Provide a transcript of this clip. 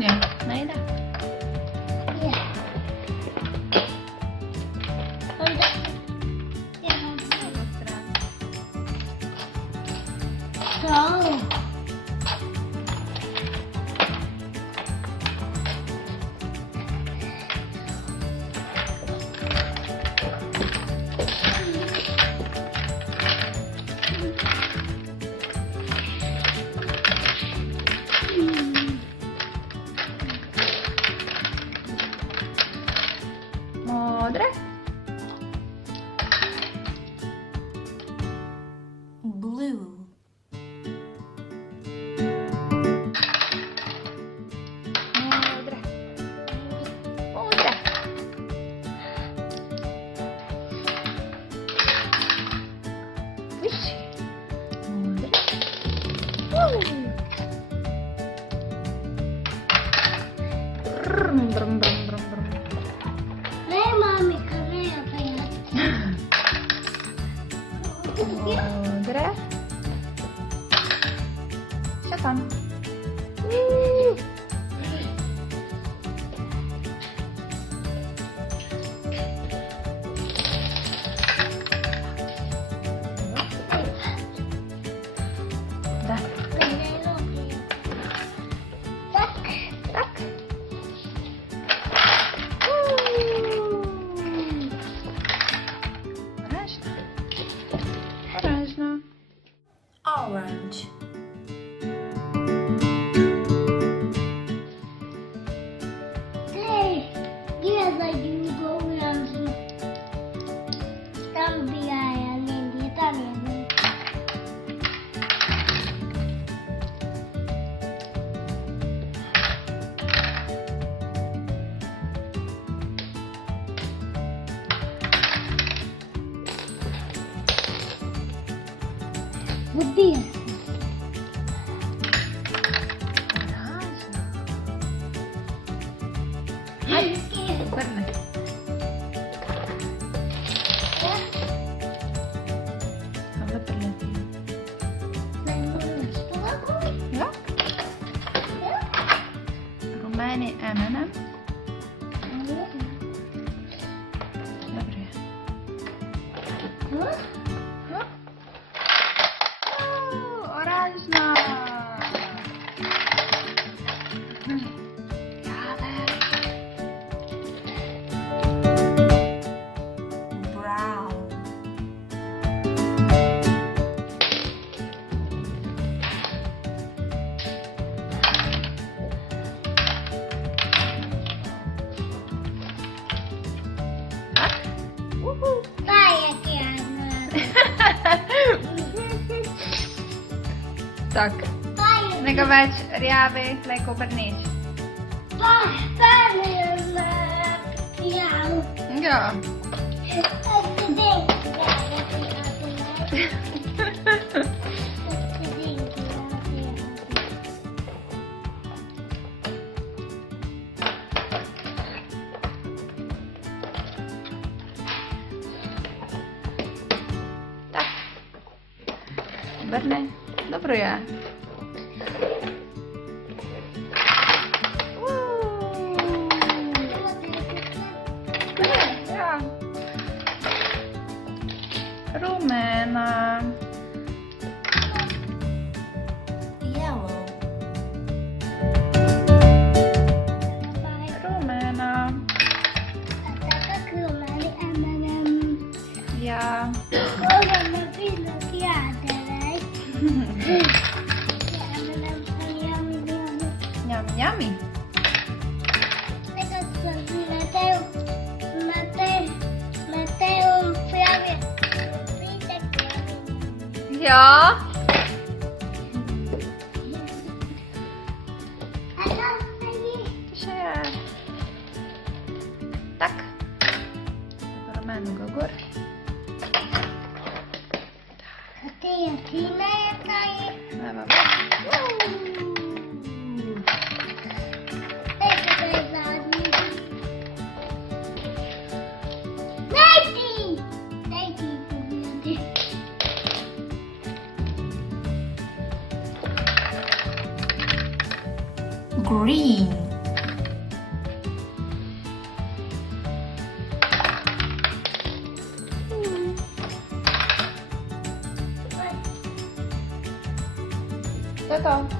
Nie, najda. Nie. Ja mam drugą stronę. Co? Modre. Blue. Modre. Modre. Wyższy. Modre. Brum, brum, brum, brum, brum. Nej, mami, kan jag säga? Modre. Co tam? Da. Tak. Tak. Oranżna. Oranżna. Orange. Ty, nie za długo ujążę. Tam bijaja, nie, tam jest. Wybijesz. Oranżna. Super. Ale to lepiej. Ja? Rumeni M&ms. Dobry. No. Oranżna. Brown. Daj, jak ja. Tak. Daj, Negować rjavi leko brnić. ja. Ja. Tak. Brne. Dobro je. Ja. Rumena. Yellow. Rumena. Ja. Yummy, yummy. Ja. Się. Tak. Rumenu go gór. Lewa, Green. Co to?